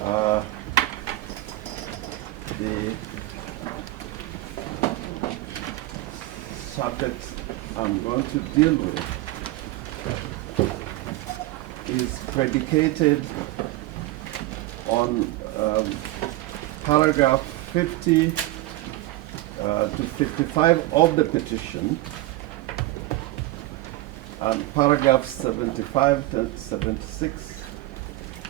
Uh, the subject I'm going to deal with is predicated on paragraph 50 to 55 of the petition, and paragraphs 75 to 76,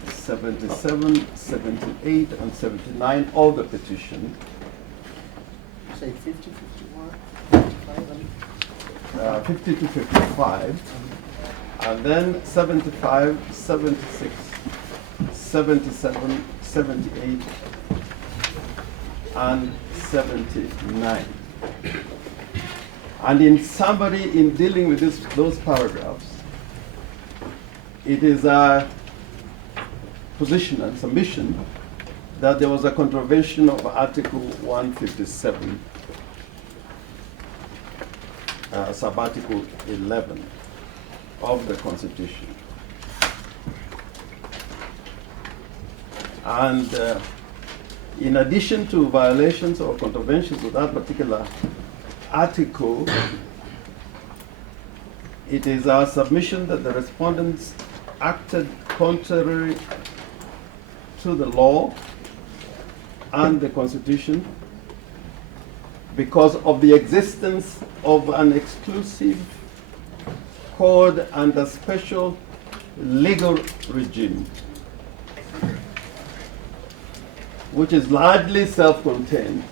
77, 78, and 79 of the petition. Say 50, 51, 55, and 50 to 55, and then 75, 76, 77, 78, and 79. And in summary, in dealing with those paragraphs, it is our position and submission that there was a contravention of Article 157, sub-article 11 of the Constitution. And in addition to violations or contraventions of that particular article, it is our submission that the respondents acted contrary to the law and the Constitution because of the existence of an exclusive code and a special legal regime, which is largely self-contained.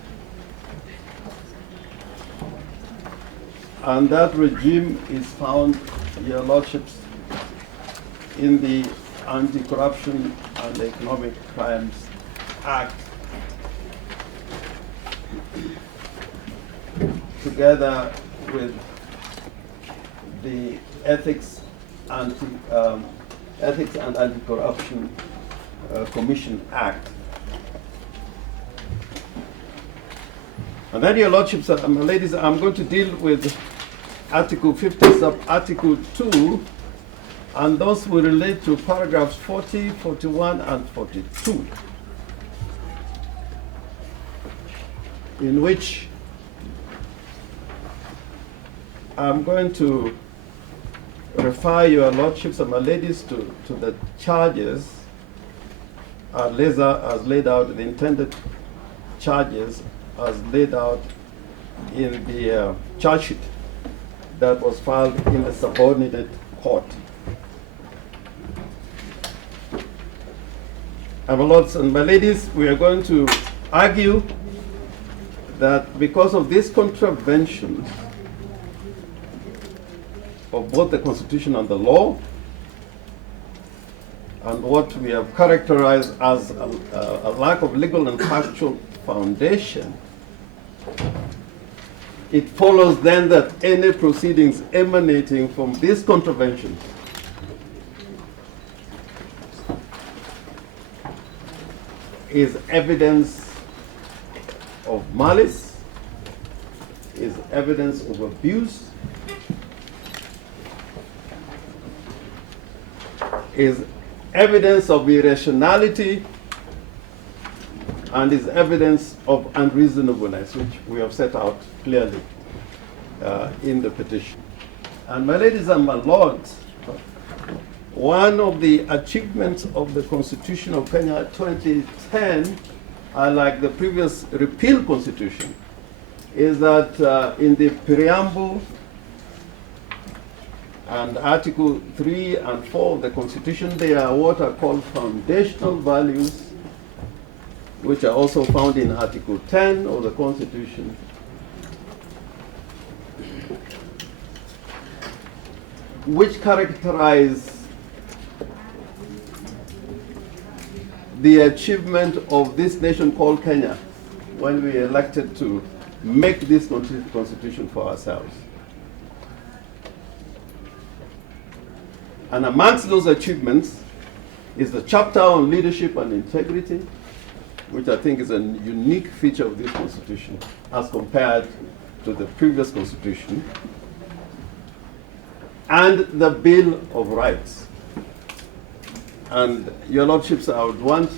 And that regime is found, Your Lordships, in the Anti-Corruption and Economic Crimes Act, together with the Ethics and Anti-Corruption Commission Act. And then, Your Lordships, my ladies, I'm going to deal with Article 50, sub-article 2, and those will relate to paragraphs 40, 41, and 42, in which I'm going to refer Your Lordships and my ladies to the charges as laid out, the intended charges as laid out in the charge sheet that was filed in a subordinate court. And my lords and my ladies, we are going to argue that because of this contravention of both the Constitution and the law, and what we have characterized as a lack of legal and factual foundation, it follows then that any proceedings emanating from this contravention is evidence of malice, is evidence of abuse, is evidence of irrationality, and is evidence of unreasonableness, which we have set out clearly in the petition. And my ladies and my lords, one of the achievements of the Constitution of Kenya 2010, like the previous repeal constitution, is that in the preamble and Article 3 and 4 of the Constitution, they are what are called foundational values, which are also found in Article 10 of the Constitution, which characterize the achievement of this nation called Kenya when we elected to make this constitution for ourselves. And amongst those achievements is the chapter on leadership and integrity, which I think is a unique feature of this constitution as compared to the previous constitution, and the Bill of Rights. And Your Lordships, I would want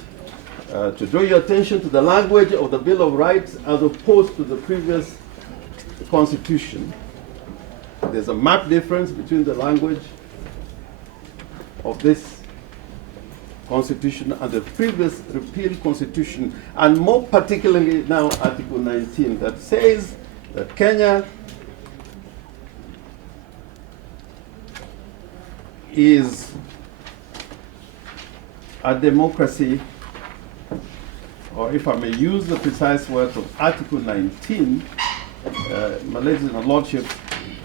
to draw your attention to the language of the Bill of Rights as opposed to the previous Constitution. There's a marked difference between the language of this Constitution and the previous repealed Constitution, and more particularly now Article 19 that says that Kenya is a democracy, or if I may use the precise words of Article 19, my ladies and lordships,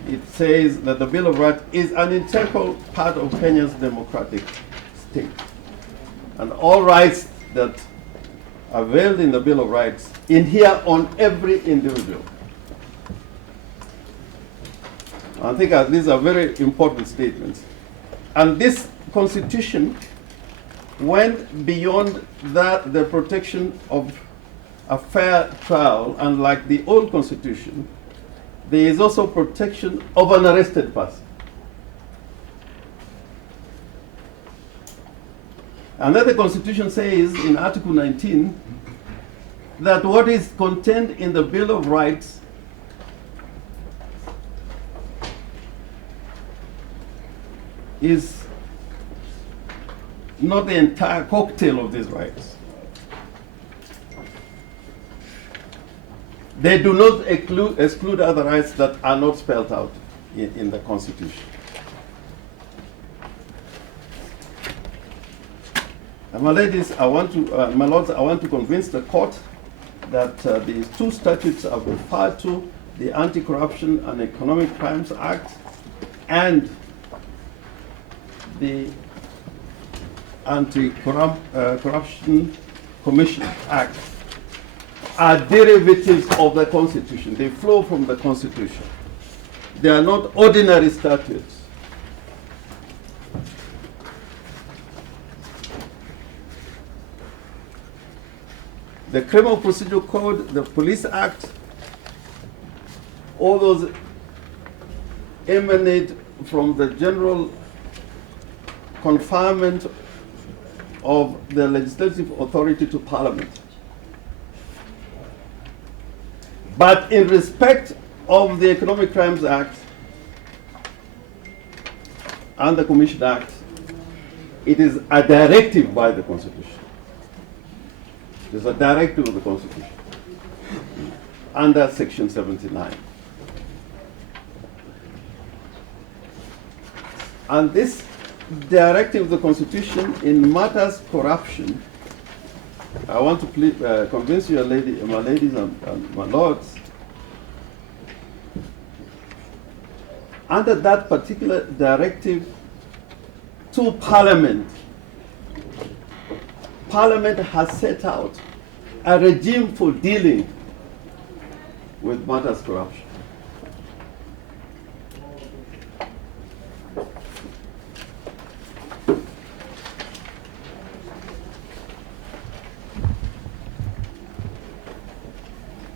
it says that the Bill of Rights is an integral part of Kenya's democratic state. And all rights that are veiled in the Bill of Rights adhere on every individual. I think these are very important statements. And this Constitution went beyond the protection of a fair trial, unlike the old Constitution. There is also protection of an arrested person. And then the Constitution says in Article 19 that what is contained in the Bill of Rights is not the entire cocktail of these rights. They do not exclude other rights that are not spelled out in the Constitution. And my ladies, my lords, I want to convince the court that these two statutes are referred to, the Anti-Corruption and Economic Crimes Act and the Anti-Corruption Commission Act, are derivatives of the Constitution. They flow from the Constitution. They are not ordinary statutes. The Criminal Procedure Code, the Police Act, all those emanate from the general conferment of the legislative authority to Parliament. But in respect of the Economic Crimes Act and the Commission Act, it is a directive by the Constitution. It is a directive of the Constitution under Section 79. And this directive of the Constitution in matters corruption, I want to convince you, my ladies and my lords, under that particular directive to Parliament, Parliament has set out a regime for dealing with matters corruption.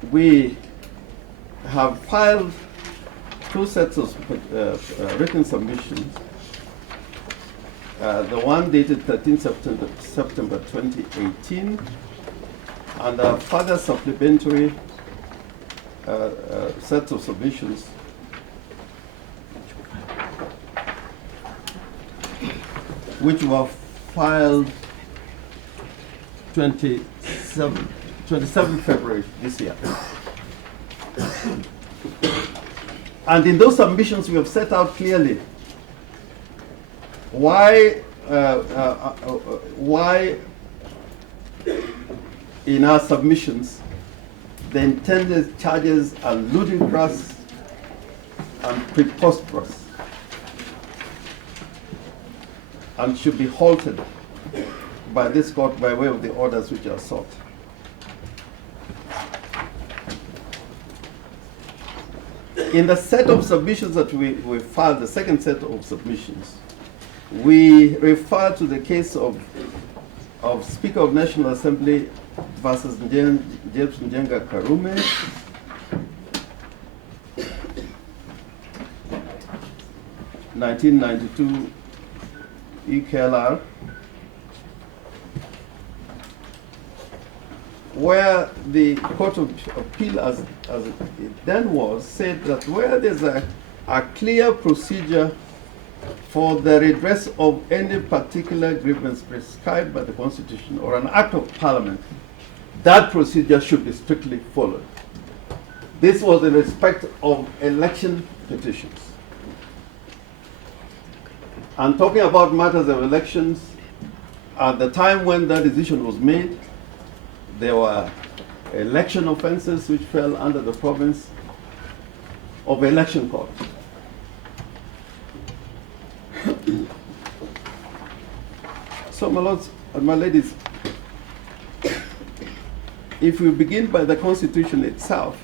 We have filed two sets of written submissions. The one dated 13 September 2018, and a further supplementary sets of submissions which were filed 27 February this year. And in those submissions, we have set out clearly why in our submissions the intended charges are ludicrous and preposterous and should be halted by this court by way of the orders which are sought. In the set of submissions that we filed, the second set of submissions, we refer to the case of Speaker of National Assembly versus James Njenga Karume, (1992) EKLR, where the Court of Appeal, as it then was, said that where there's a clear procedure for the redress of any particular grievance prescribed by the Constitution or an Act of Parliament, that procedure should be strictly followed. This was in respect of election petitions. And talking about matters of elections, at the time when that decision was made, there were election offenses which fell under the province of election court. So, my lords and my ladies, if we begin by the Constitution itself,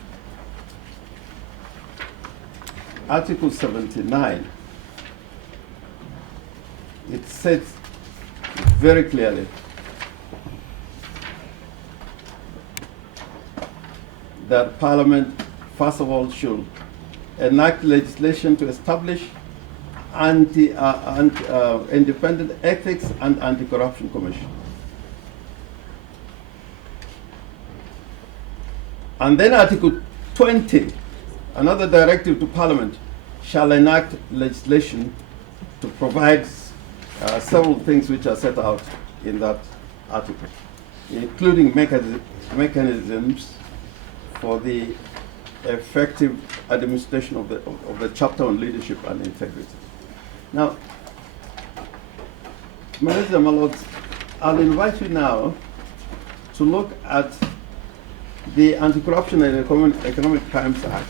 Article 79, it says very clearly that Parliament, first of all, should enact legislation to establish independent ethics and anti-corruption commission. And then Article 20, another directive to Parliament, shall enact legislation to provide several things which are set out in that article, including mechanisms for the effective administration of the chapter on leadership and integrity. Now, my ladies and my lords, I'll invite you now to look at the Anti-Corruption and Economic Crimes Act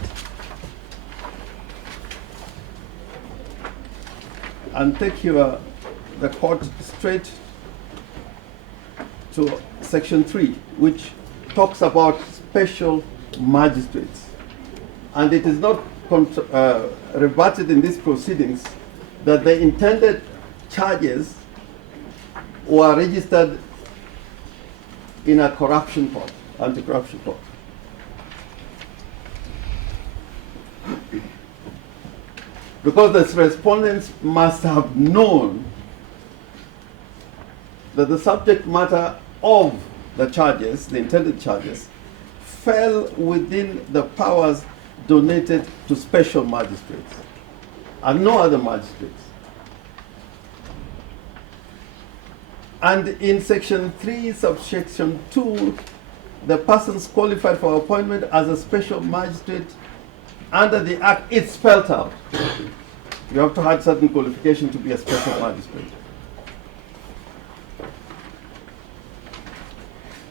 and take the court straight to Section 3, which talks about special magistrates. And it is not rebutted in these proceedings that the intended charges were registered in a corruption court, anti-corruption court. Because the respondents must have known that the subject matter of the charges, the intended charges, fell within the powers donated to special magistrates and no other magistrates. And in Section 3, subsection 2, the persons qualified for appointment as a special magistrate under the Act, it's spelled out. You have to have certain qualification to be a special magistrate.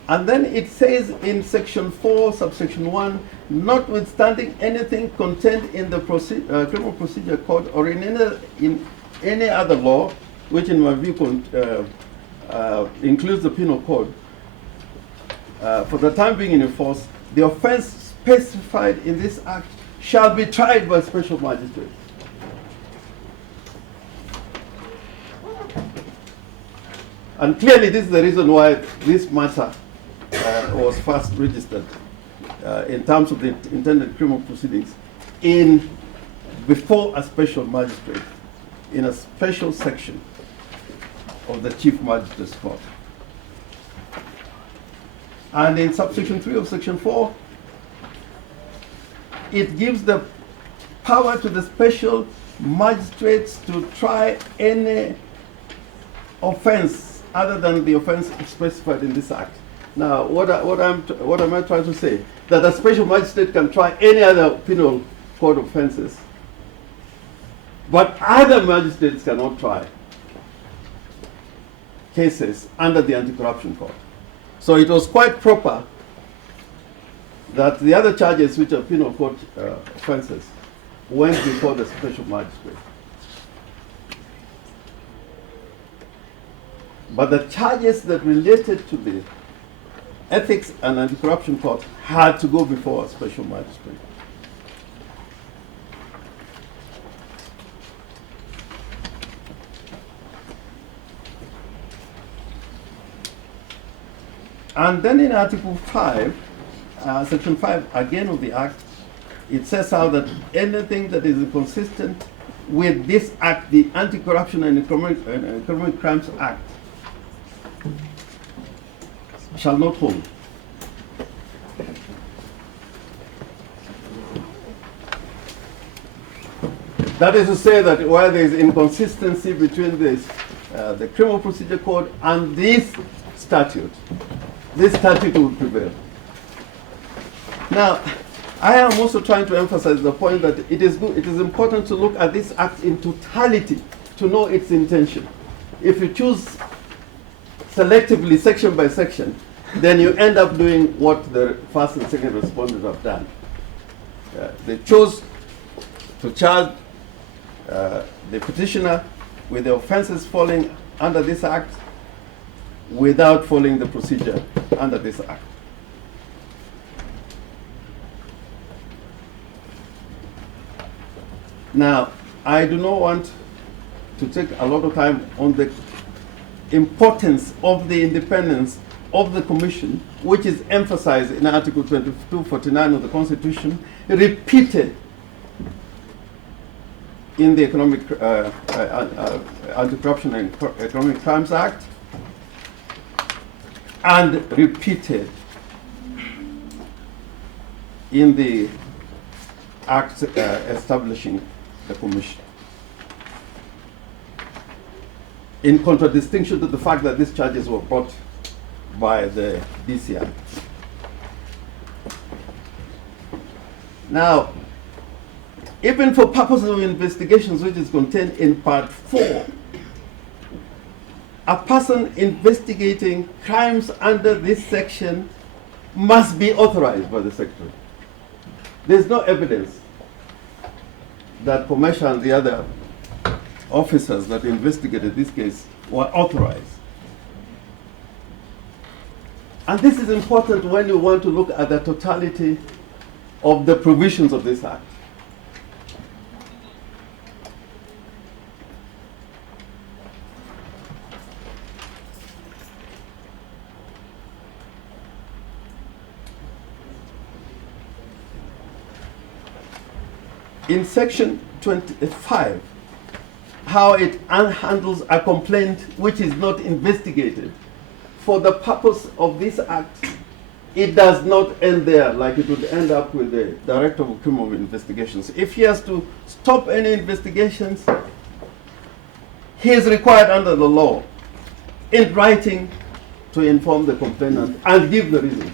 And then it says in Section 4, subsection 1, notwithstanding anything contained in the Criminal Procedure Code or in any other law, which in my view includes the Penal Code, for the time being in force, the offense specified in this Act shall be tried by special magistrate. And clearly this is the reason why this matter was first registered in terms of the intended criminal proceedings before a special magistrate in a special section of the Chief Magistrate's Court. And in subsection 3 of section 4, it gives the power to the special magistrates to try any offense other than the offense specified in this Act. Now, what am I trying to say? That a special magistrate can try any other penal code offenses, but other magistrates cannot try cases under the Anti-Corruption Code. So it was quite proper that the other charges, which are penal code offenses, went before the special magistrate. But the charges that related to the Ethics and Anti-Corruption Court had to go before a special magistrate. And then in Article 5, Section 5, again of the Act, it says how that anything that is inconsistent with this Act, the Anti-Corruption and Economic Crimes Act, shall not hold. That is to say that where there is inconsistency between this, the Criminal Procedure Code and this statute will prevail. Now, I am also trying to emphasize the point that it is important to look at this act in totality to know its intention. If you choose selectively, section by section, then you end up doing what the first and second respondents have done. They chose to charge the petitioner with the offenses falling under this act without following the procedure under this act. Now, I do not want to take a lot of time on the importance of the independence of the Commission, which is emphasized in Article 2249 of the Constitution, repeated in the Anti-Corruption and Economic Crimes Act, and repeated in the Act establishing the Commission, in contradistinction to the fact that these charges were brought by the DCI. Now, even for purposes of investigations, which is contained in Part 4, a person investigating crimes under this section must be authorized by the Secretary. There's no evidence that Commercial and the other officers that investigated this case were authorized. And this is important when you want to look at the totality of the provisions of this act. In section 25, how it handles a complaint which is not investigated. For the purpose of this act, it does not end there like it would end up with the Director of Criminal Investigations. If he has to stop any investigations, he is required under the law in writing to inform the complainant and give the reasons.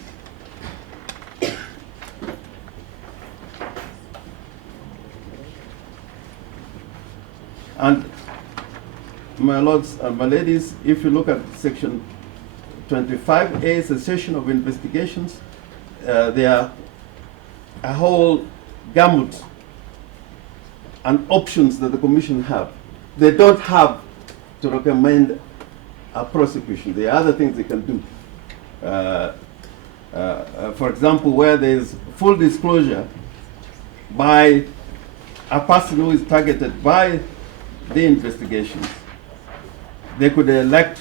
And my lords and my ladies, if you look at section 25A, cessation of investigations, there are a whole gamut and options that the Commission have. They don't have to recommend a prosecution. There are other things they can do. For example, where there is full disclosure by a person who is targeted by the investigations, they could elect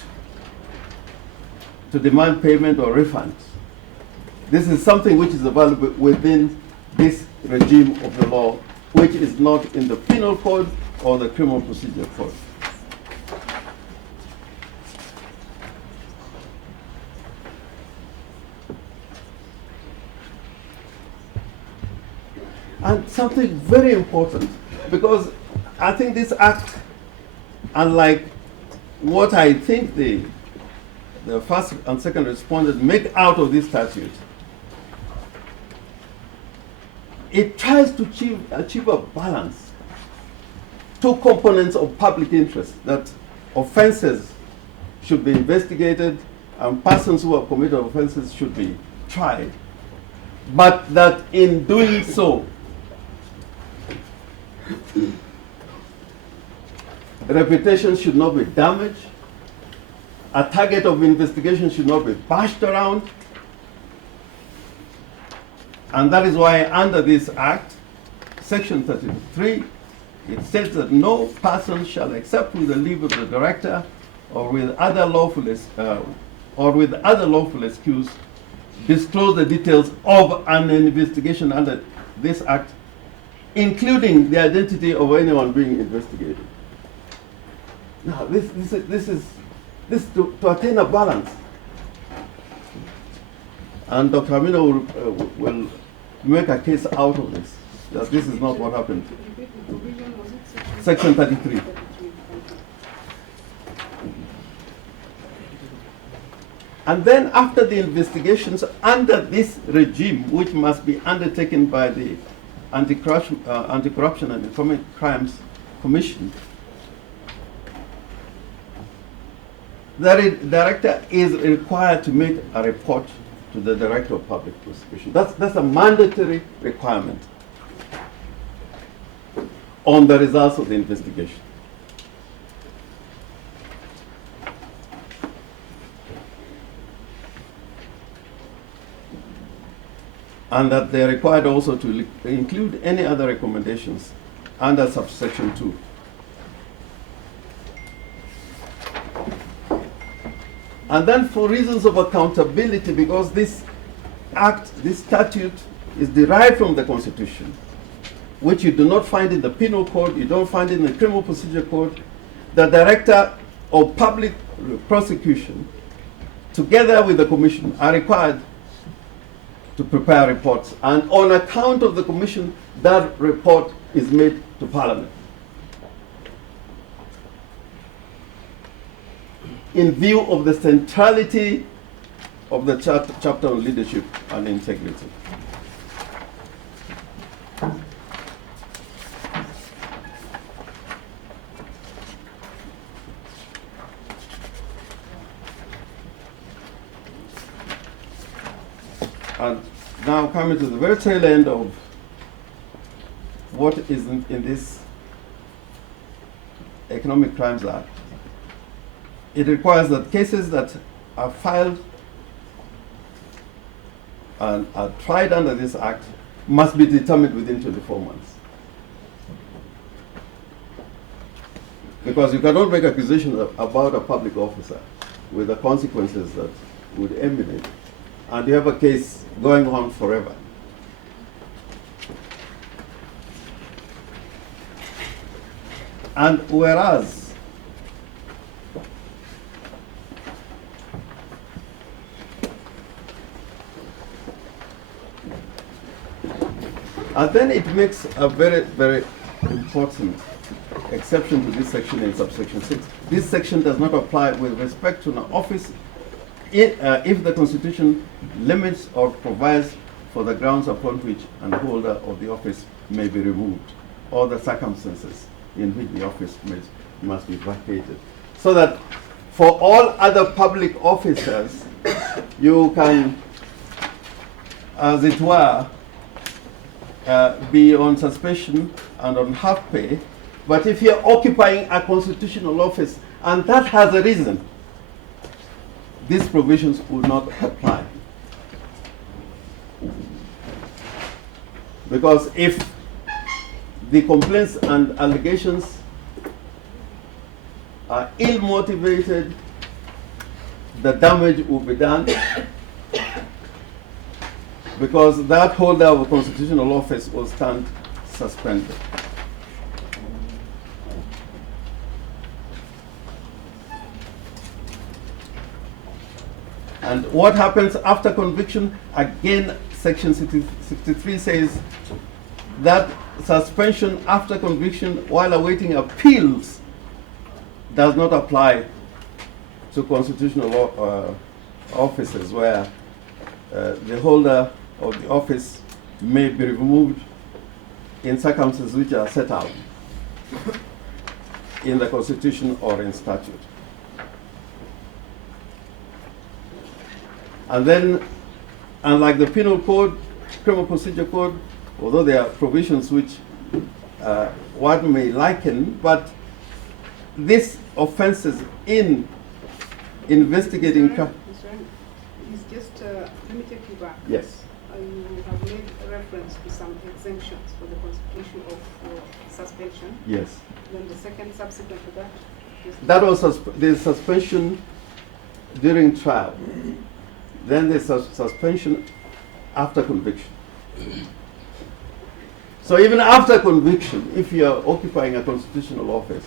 to demand payment or refunds. This is something which is available within this regime of the law, which is not in the Penal Code or the Criminal Procedure Code. And something very important, because I think this act, unlike what I think the first and second respondents make out of this statute, it tries to achieve a balance. Two components of public interest, that offenses should be investigated and persons who have committed offenses should be tried, but that in doing so, reputation should not be damaged, a target of investigation should not be bashed around, and that is why under this act, section 33, it says that no person shall, except with the leave of the director or with other lawful excuse, disclose the details of an investigation under this act, including the identity of anyone being investigated. Now, this is to attain a balance. And Dr. Amina will make a case out of this. that this is not what happened. Section 33. And then after the investigations under this regime, which must be undertaken by the Anti-Corruption and Economic Crimes Commission, the director is required to make a report to the Director of Public Prosecution. That's a mandatory requirement on the results of the investigation. And that they are required also to include any other recommendations under subsection 2. And then for reasons of accountability, because this act, this statute is derived from the Constitution, which you do not find in the Penal Code, you don't find in the Criminal Procedure Code, the Director of Public Prosecution, together with the Commission, are required to prepare reports. And on account of the Commission, that report is made to Parliament. In view of the centrality of the chapter on leadership and integrity. And now coming to the very tail end of what is in this Economic Crimes Act. It requires that cases that are filed and are tried under this act must be determined within 24 months. Because you cannot make accusations about a public officer with the consequences that would emanate, and you have a case going on forever. And whereas and then it makes a very, very important exception to this section in subsection 6. This section does not apply with respect to an office if the Constitution limits or provides for the grounds upon which an holder of the office may be removed, or the circumstances in which the office must be vacated. So that for all other public officers, you can, as it were, be on suspension and on half pay, but if you're occupying a constitutional office and that has a reason, these provisions would not apply. Because if the complaints and allegations are ill-motivated, the damage will be done because that holder of a constitutional office will stand suspended. And what happens after conviction? Again, section 63 says that suspension after conviction while awaiting appeals does not apply to constitutional offices where the holder of the office may be removed in circumstances which are set out in the Constitution or in statute. And then, unlike the Penal Code, Criminal Procedure Code, although there are provisions which one may liken, but these offenses in investigating crime. It's just, let me take you back. Yes. You have made reference to some exemptions for the constitution of suspension. Yes. Then the second subsequent to that? That was the suspension during trial. Then there's suspension after conviction. So even after conviction, if you are occupying a constitutional office,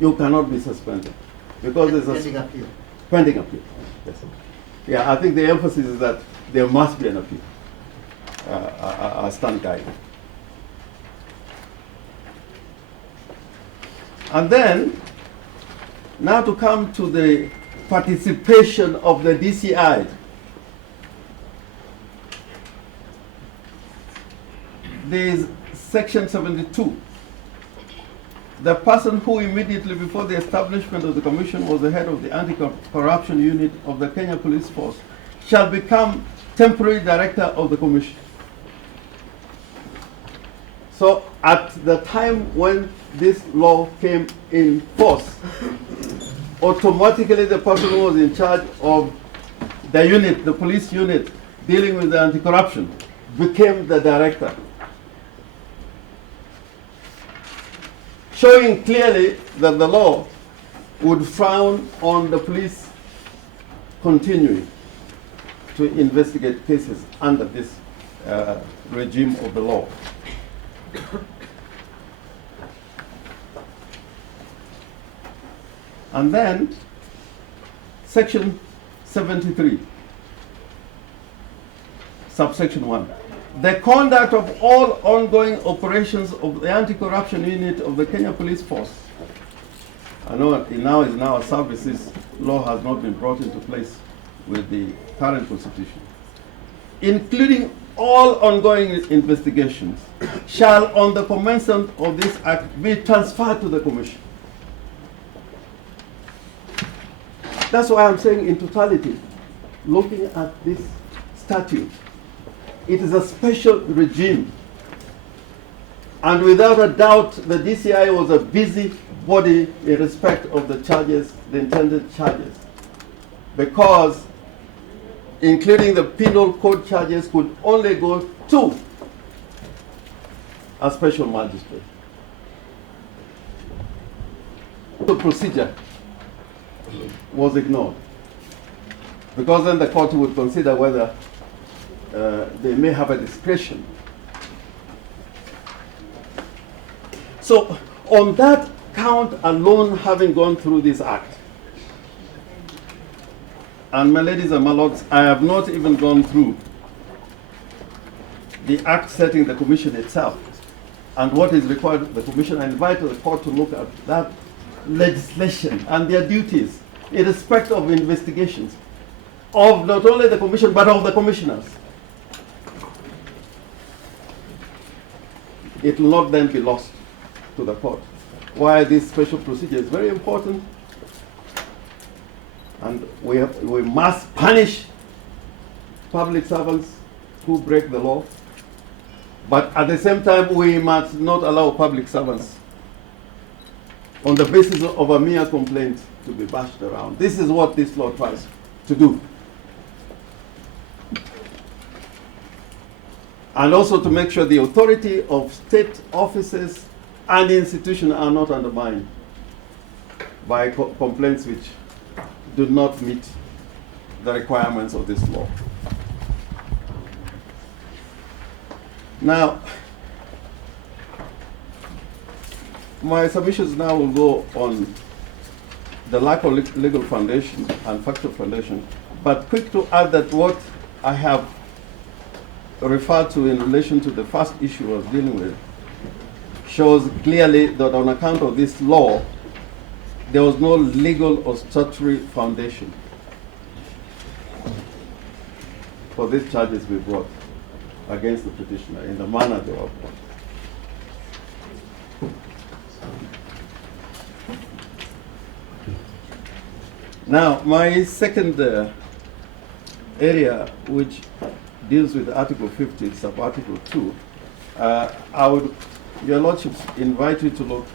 you cannot be suspended because there's Pending appeal. Pending appeal. Yes. Yeah, I think the emphasis is that there must be an appeal, a stand guide. And then, now to come to the participation of the DCI. There is section 72. The person who immediately before the establishment of the commission was the head of the anti-corruption unit of the Kenya Police Force shall become temporary director of the commission. So at the time when this law came in force, automatically the person who was in charge of the unit, the police unit, dealing with the anti-corruption, became the director. Showing clearly that the law would frown on the police continuing to investigate cases under this regime of the law. And then, section 73, subsection 1. The conduct of all ongoing operations of the anti-corruption unit of the Kenya Police Force. I know now in our services, law has not been brought into place with the current constitution. Including all ongoing investigations, shall on the commencement of this act be transferred to the commission. That's why I'm saying in totality, looking at this statute, it is a special regime. And without a doubt, the DCI was a busy body in respect of the charges, the intended charges. Because including the penal code charges could only go to a special magistrate. The procedure was ignored. Because then the court would consider whether they may have a discretion. So on that count alone, having gone through this act, and my ladies and my lords, I have not even gone through the act setting the commission itself and what is required of the commission. I invite the court to look at that legislation and their duties in respect of investigations of not only the commission but of the commissioners. It will not then be lost to the court. Why this special procedure is very important, and we must punish public servants who break the law, but at the same time we must not allow public servants on the basis of a mere complaint to be bashed around. This is what this law tries to do. And also to make sure the authority of state offices and institutions are not undermined by complaints which do not meet the requirements of this law. Now, my submissions now will go on the lack of legal foundation and factual foundation, but quick to add that what I have referred to in relation to the first issue I was dealing with shows clearly that on account of this law, there was no legal or statutory foundation for these charges to be brought against the petitioner in the manner they were brought. Now, my second area, which deals with Article 50, sub-Article 2, I would, Your Lordships, invite you to look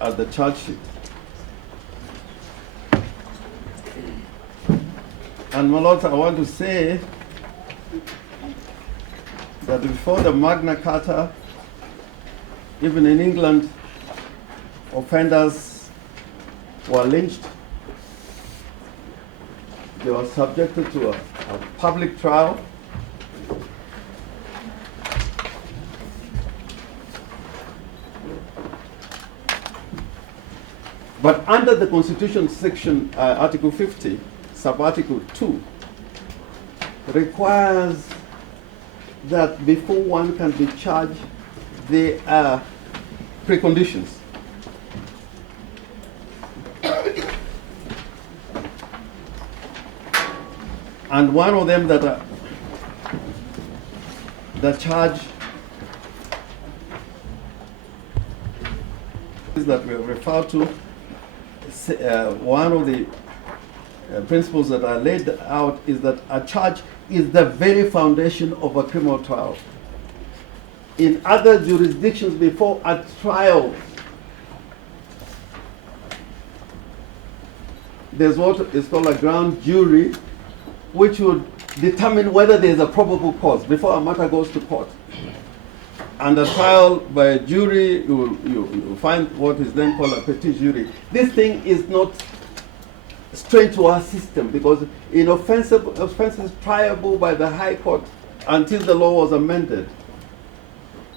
at the charge sheet. And my Lords, I want to say that before the Magna Carta, even in England, offenders were lynched. They were subjected to a public trial. But under the Constitution section, Article 50, sub-Article 2, requires that before one can be charged, there are preconditions. And one of them that the charge that we have referred to, one of the principles that are laid out is that a charge is the very foundation of a criminal trial. In other jurisdictions, before a trial, there's what is called a grand jury, which would determine whether there's a probable cause before a matter goes to court. And a trial by a jury, you find what is then called a petit jury. This thing is not strange to our system, because in offenses triable by the High Court until the law was amended,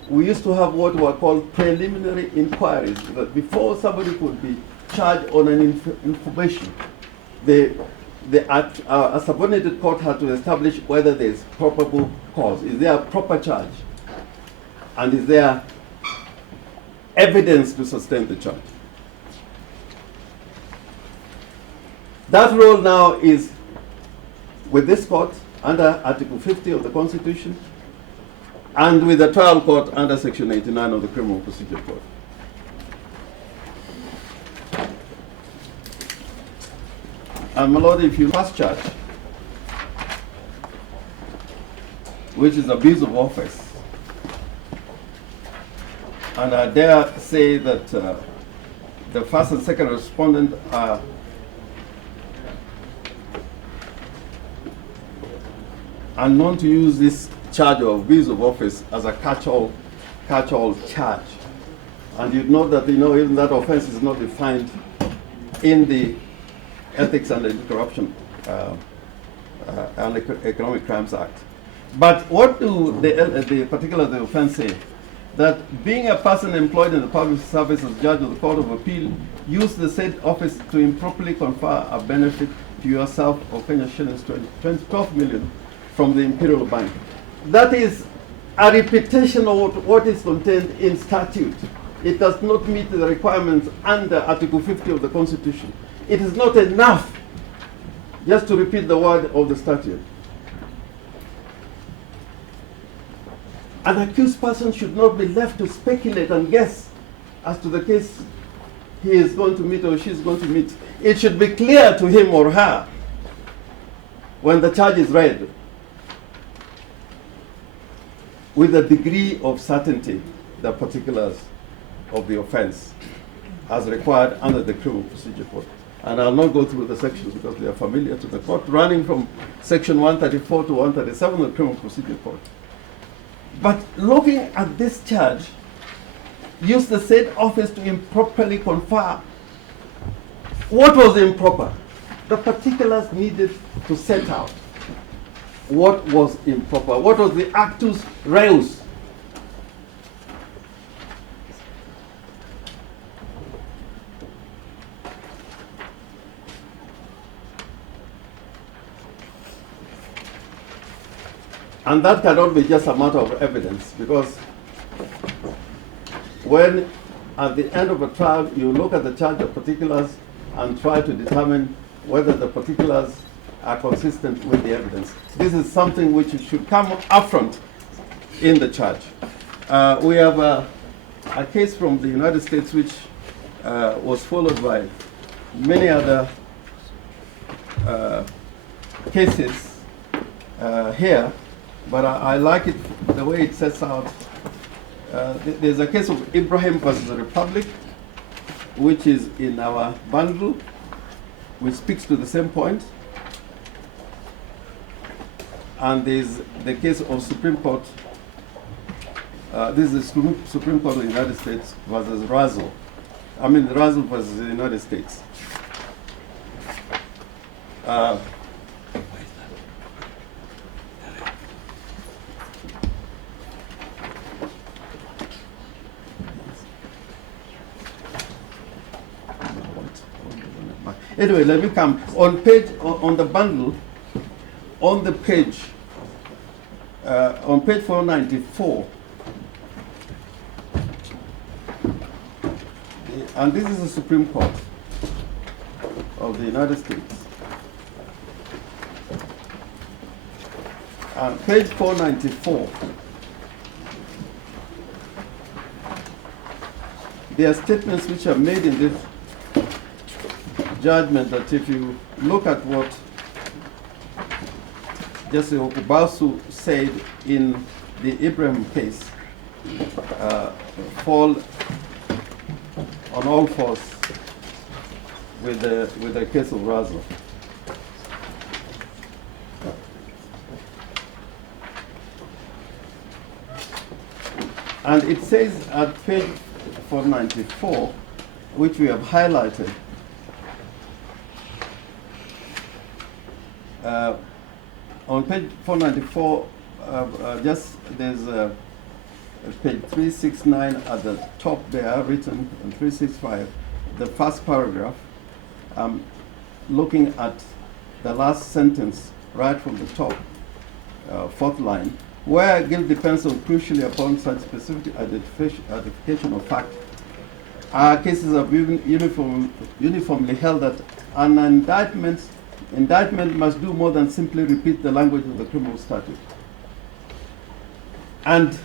we used to have what were called preliminary inquiries, that before somebody could be charged on an information, a subordinated court had to establish whether there is probable cause. Is there a proper charge? And is there evidence to sustain the charge? That role now is with this court under Article 50 of the Constitution, and with the trial court under Section 89 of the Criminal Procedure Code. And my lord, if you first charge, which is abuse of office, and I dare say that the first and second respondent are known to use this charge of abuse of office as a catch-all charge. And you know that even that offense is not defined in the Ethics and Anti-Corruption and Economic Crimes Act. But what do the particular the offense say? That being a person employed in the public service as judge of the Court of Appeal, use the said office to improperly confer a benefit to yourself or Kenya shillings 12 million from the Imperial Bank. That is a repetition of what is contained in statute. It does not meet the requirements under Article 50 of the Constitution. It is not enough just to repeat the word of the statute. An accused person should not be left to speculate and guess as to the case he is going to meet or she is going to meet. It should be clear to him or her when the charge is read, with a degree of certainty, the particulars of the offense as required under the Criminal Procedure Code. And I'll not go through the sections because they are familiar to the court, running from section 134 to 137 of the Criminal Procedure Code. But looking at this charge, use the said office to improperly confer. What was improper? The particulars needed to set out what was improper. What was the actus reus? And that cannot be just a matter of evidence, because when at the end of a trial you look at the charge of particulars and try to determine whether the particulars are consistent with the evidence. This is something which should come up front in the charge. We have a case from the United States which was followed by many other cases here, but I like it the way it sets out. There's a case of Ibrahim versus the Republic, which is in our bundle, which speaks to the same point. And there's the case of Supreme Court. This is the Supreme Court of the United States versus Razzle. Razzle versus the United States. Anyway, let me come on the bundle, on the page, on page 494, and this is the Supreme Court of the United States. Page 494. There are statements which are made in this judgment that if you look at what Justice Okubasu said in the Ibrahim case, fall on all fours with the case of Razo. And it says at page 494, which we have highlighted, on page 494, just there's page 369 at the top there, written, and 365, the first paragraph, looking at the last sentence right from the top, fourth line, where guilt depends on crucially upon such specific identification of fact. Our cases have uniformly held that an indictment must do more than simply repeat the language of the criminal statute. And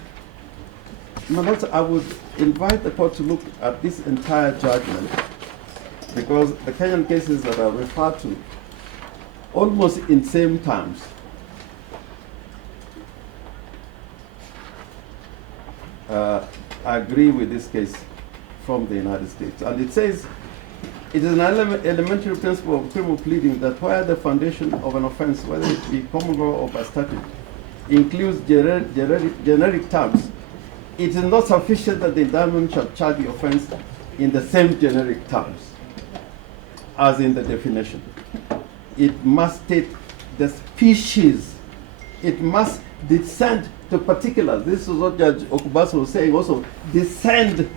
my lords, I would invite the court to look at this entire judgment, because the Kenyan cases that are referred to almost in same terms agree with this case from the United States. And it says, it is an elementary principle of criminal pleading that where the foundation of an offense, whether it be common law or by statute, includes generic terms, it is not sufficient that the indictment shall charge the offense in the same generic terms as in the definition. It must state the species. It must descend to particulars. This is what Judge Okubasu was saying also, descend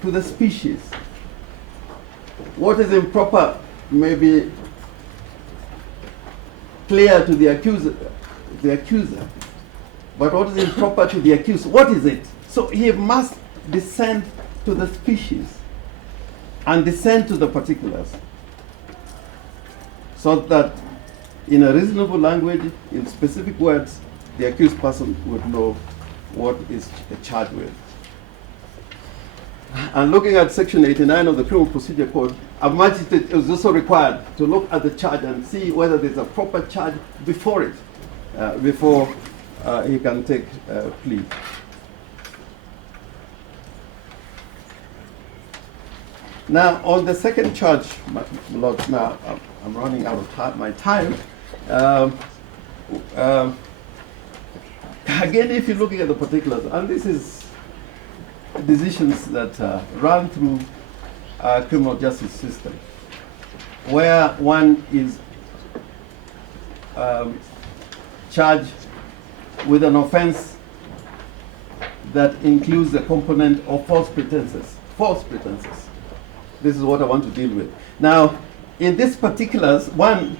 to the species. What is improper may be clear to the accuser, but what is improper to the accused, what is it? So he must descend to the species and descend to the particulars, so that in a reasonable language, in specific words, the accused person would know what is charged with. And looking at Section 89 of the Criminal Procedure Code, a magistrate is also required to look at the charge and see whether there's a proper charge before it, before he can take a plea. Now, on the second charge, my Lord, now I'm running out of my time. Again, if you're looking at the particulars, and this is decisions that run through our criminal justice system, where one is charged with an offense that includes the component of false pretenses. False pretenses. This is what I want to deal with. Now, in this particulars, in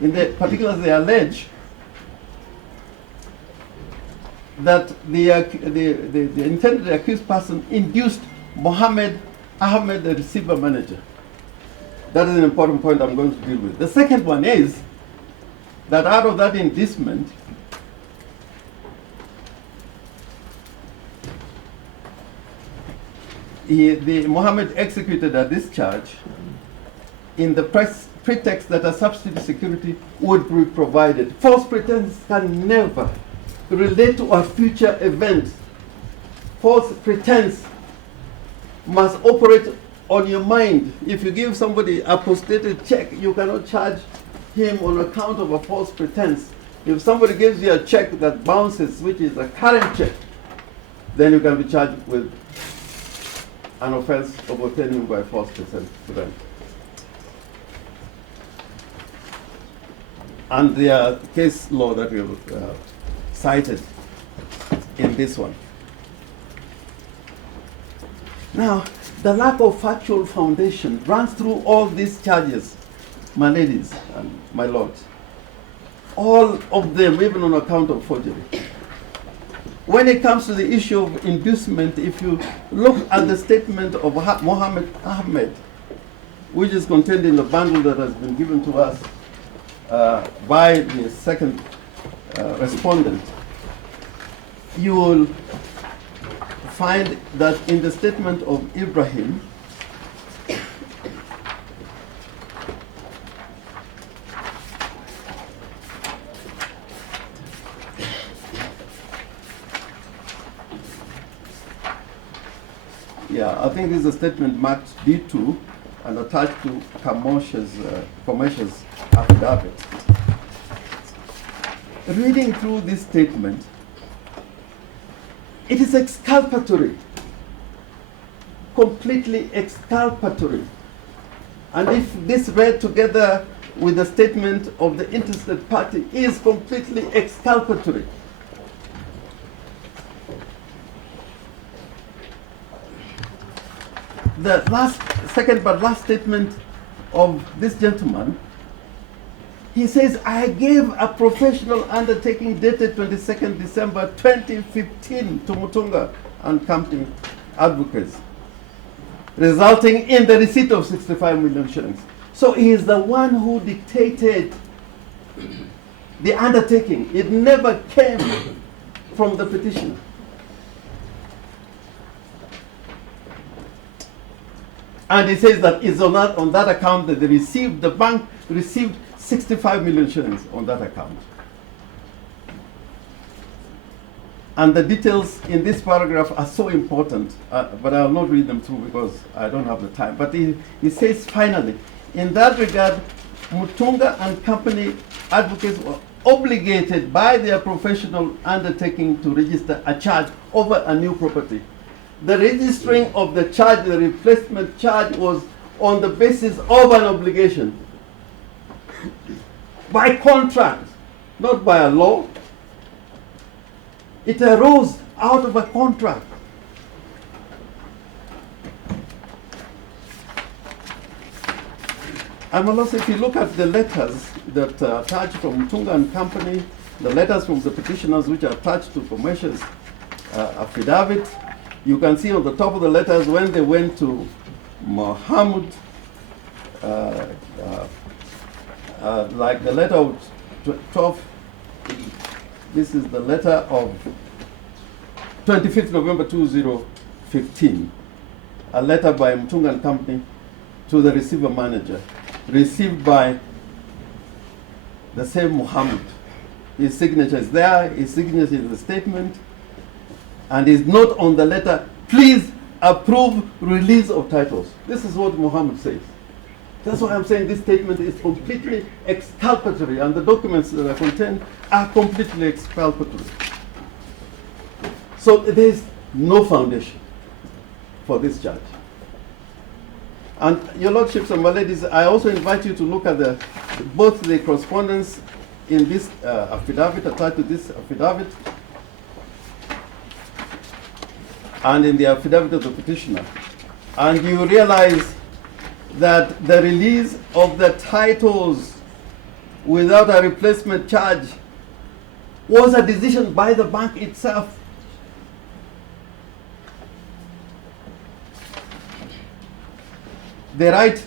the particulars they allege that the intended accused person induced Mohammed Ahmed, the receiver manager. That is an important point I'm going to deal with. The second one is that out of that inducement, Mohammed executed a discharge in the pretext that a substitute security would be provided. False pretense can never relate to a future event. False pretense must operate on your mind. If you give somebody a postdated check, you cannot charge him on account of a false pretense. If somebody gives you a check that bounces, which is a current check, then you can be charged with an offense of obtaining by false pretense. And the case law that we have cited in this one. Now, the lack of factual foundation runs through all these charges, my ladies and my lords. All of them, even on account of forgery. When it comes to the issue of inducement, if you look at the statement of Mohammed Ahmed, which is contained in the bundle that has been given to us by the second respondent, you will find that in the statement of Ibrahim, I think this is a statement marked B2 and attached to Commercial's affidavit. Reading through this statement, it is exculpatory, completely exculpatory. And if this read together with the statement of the interested party is completely exculpatory. The second but last statement of this gentleman, he says, I gave a professional undertaking dated 22nd December 2015 to Mutunga and Company advocates, resulting in the receipt of 65 million shillings. So he is the one who dictated the undertaking. It never came from the petitioner. And he says that it's on that account that the bank received 65 million shillings on that account. And the details in this paragraph are so important, but I'll not read them through because I don't have the time. But he says finally, in that regard, Mutunga and Company advocates were obligated by their professional undertaking to register a charge over a new property. The registering of the charge, the replacement charge, was on the basis of an obligation. By contract, not by a law. It arose out of a contract. And also, if you look at the letters that are attached from Mutunga and Company, the letters from the petitioners which are attached to Commercial's affidavit, you can see on the top of the letters when they went to Mohammed, like the letter of 12, this is the letter of 25th November 2015, a letter by Mutunga and Company to the receiver manager, received by the same Muhammad. His signature is there, his signature is the statement, and his note on the letter, please approve release of titles. This is what Muhammad says. That's why I'm saying this statement is completely exculpatory, and the documents that are contained are completely exculpatory. So there is no foundation for this charge. And your lordships and my ladies, I also invite you to look at both the correspondence in this affidavit, attached to this affidavit, and in the affidavit of the petitioner. And you realize that the release of the titles without a replacement charge was a decision by the bank itself. They write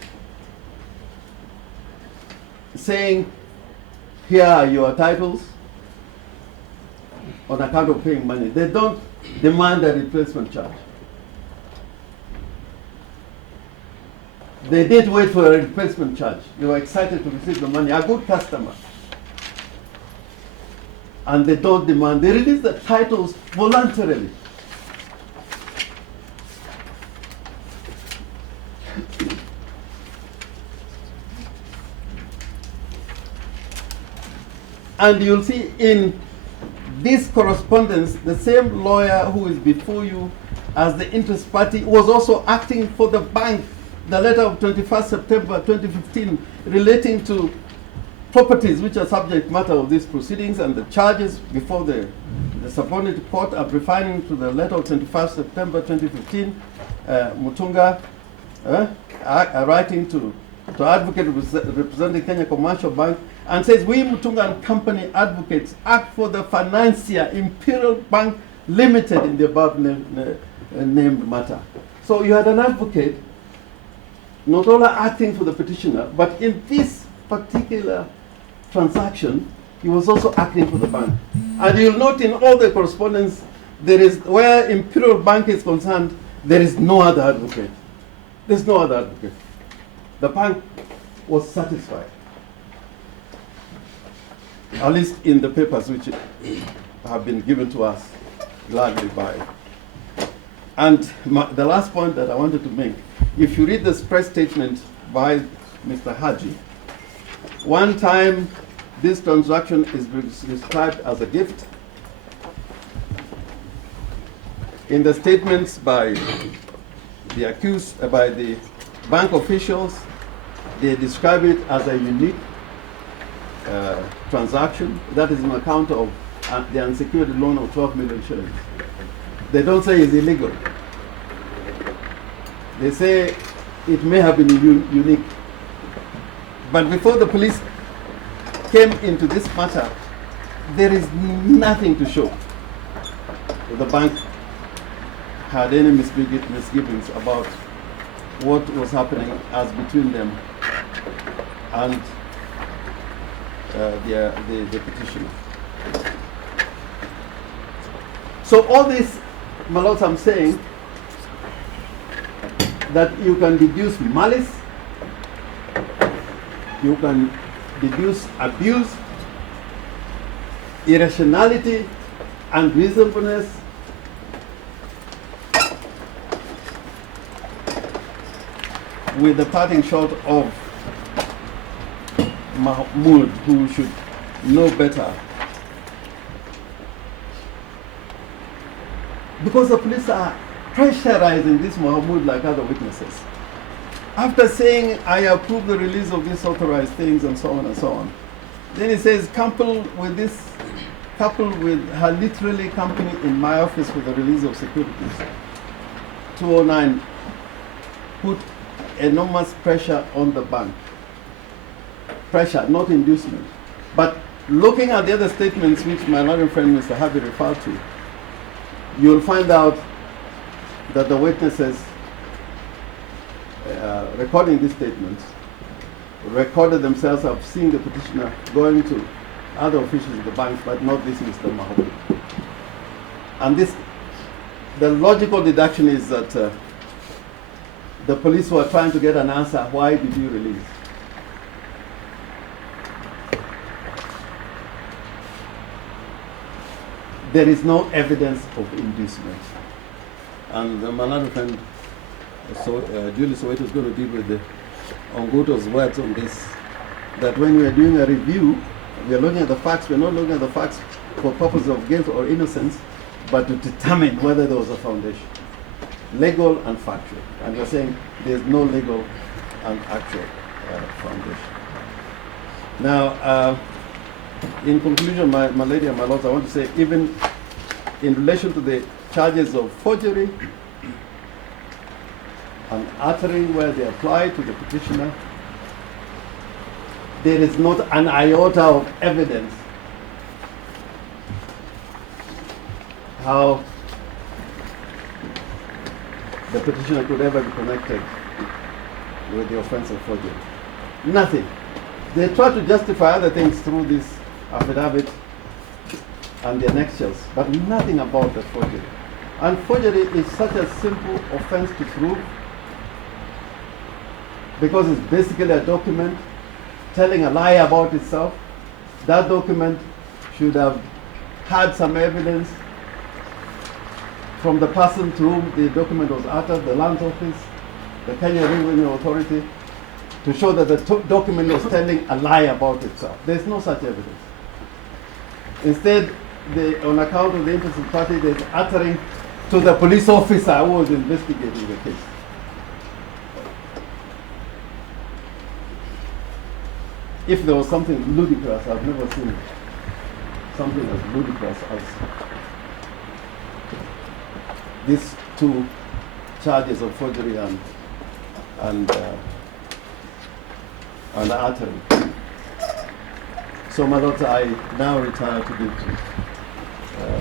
saying, here are your titles on account of paying money. They don't demand a replacement charge. They did wait for a replacement charge. They were excited to receive the money, a good customer. And they don't demand. They release the titles voluntarily. And you'll see in this correspondence, the same lawyer who is before you as the interest party was also acting for the bank. The letter of 21st September 2015 relating to properties which are subject matter of these proceedings and the charges before the subordinate court are referring to the letter of 21st September 2015, Mutunga writing to advocate representing Kenya Commercial Bank, and says, we Mutunga and Company advocates act for the financier Imperial Bank Limited in the above named matter. So you had an advocate not only acting for the petitioner, but in this particular transaction, he was also acting for the bank. And you'll note in all the correspondence, there is, where Imperial Bank is concerned, there is no other advocate. There's no other advocate. The bank was satisfied, at least in the papers which have been given to us gladly by. And the last point that I wanted to make, if you read this press statement by Mr. Haji, one time this transaction is described as a gift. In the statements by the accused, by the bank officials, they describe it as a unique transaction. That is an account of the unsecured loan of 12 million shillings. They don't say it's illegal. They say it may have been unique. But before the police came into this matter, there is nothing to show that the bank had any misgivings about what was happening as between them and the petitioner. So all this, my lords, I'm saying that you can deduce malice, you can deduce abuse, irrationality, unreasonableness, with the parting shot of Mahmoud, who should know better. Because the police are pressurizing this Mahmoud like other witnesses. After saying, I approve the release of these authorized things and so on and so on, then he says, coupled with her literally company in my office with the release of securities, 209, put enormous pressure on the bank. Pressure, not inducement. But looking at the other statements which my learned friend Mr. Harvey referred to, you'll find out that the witnesses recording these statements recorded themselves of seeing the petitioner going to other officials of the bank, but not this Mr. Mahmoud. And this, the logical deduction is that the police were trying to get an answer, why did you release? There is no evidence of inducement. And my other friend, Julie Soweto, is going to deal with Onguto's words on this, that when we are doing a review, we are looking at the facts, we are not looking at the facts for purpose of guilt or innocence, but to determine whether there was a foundation, legal and factual. And we are saying there is no legal and actual foundation. Now, in conclusion, my lady and my lords, I want to say, even in relation to the charges of forgery and uttering where they apply to the petitioner, there is not an iota of evidence how the petitioner could ever be connected with the offense of forgery. Nothing. They try to justify other things through this affidavit and the annexures, but nothing about the forgery. And forgery is such a simple offense to prove because it's basically a document telling a lie about itself. That document should have had some evidence from the person to whom the document was uttered, the Lands Office, the Kenya Revenue Authority, to show that the document was telling a lie about itself. There's no such evidence. Instead, on account of the interested party, there's uttering to the police officer who was investigating the case. If there was something ludicrous, I've never seen something as ludicrous as these two charges of forgery and uttering. So, my lords, I now retire to give to